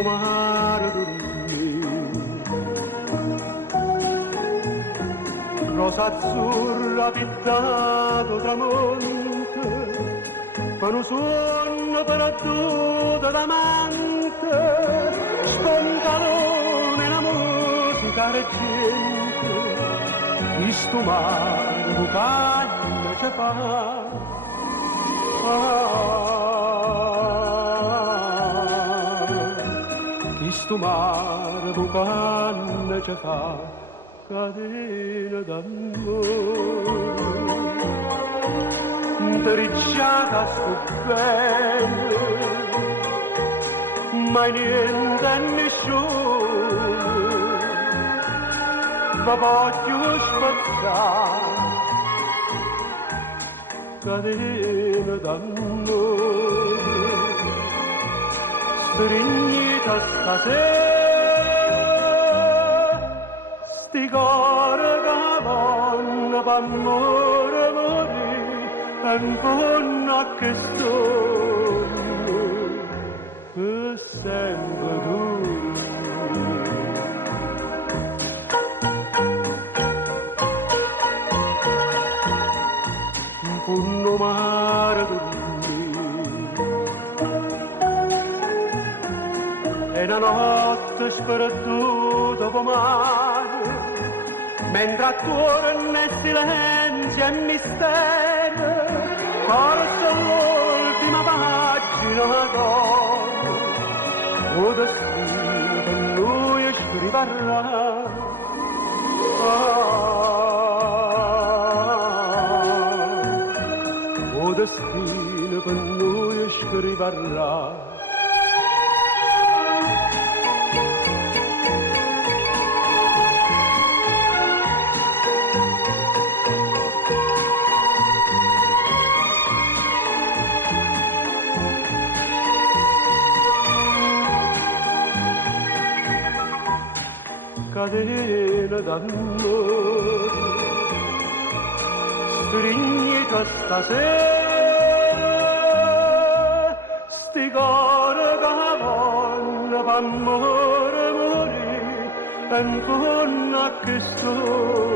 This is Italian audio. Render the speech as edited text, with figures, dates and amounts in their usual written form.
fondo mare dormì, rosa azzurra pittato tramonte, per un sonno perduto d'amante, spontalone la musica reggente, questo mare vocale ci fa. Questo mare vocale ci fa catena d'amore. Ricciata sto bene, ma niente a nessuno, ma voglio aspettare, catena d'amore, stringita stasera, sti cuore che vanno d'amore morire, e buona che sogno per sempre dura. Un fondo mare dormì e una notte sperduta dopo mare, mentre attorno è silenzio e mistero, forse l'ultima pagina d'oro, o destino per lui scriverà. O destino per lui scriverà. Catena d'amore, stringita stasera, sti cuore che vanno d'amore morire, e buona che sogno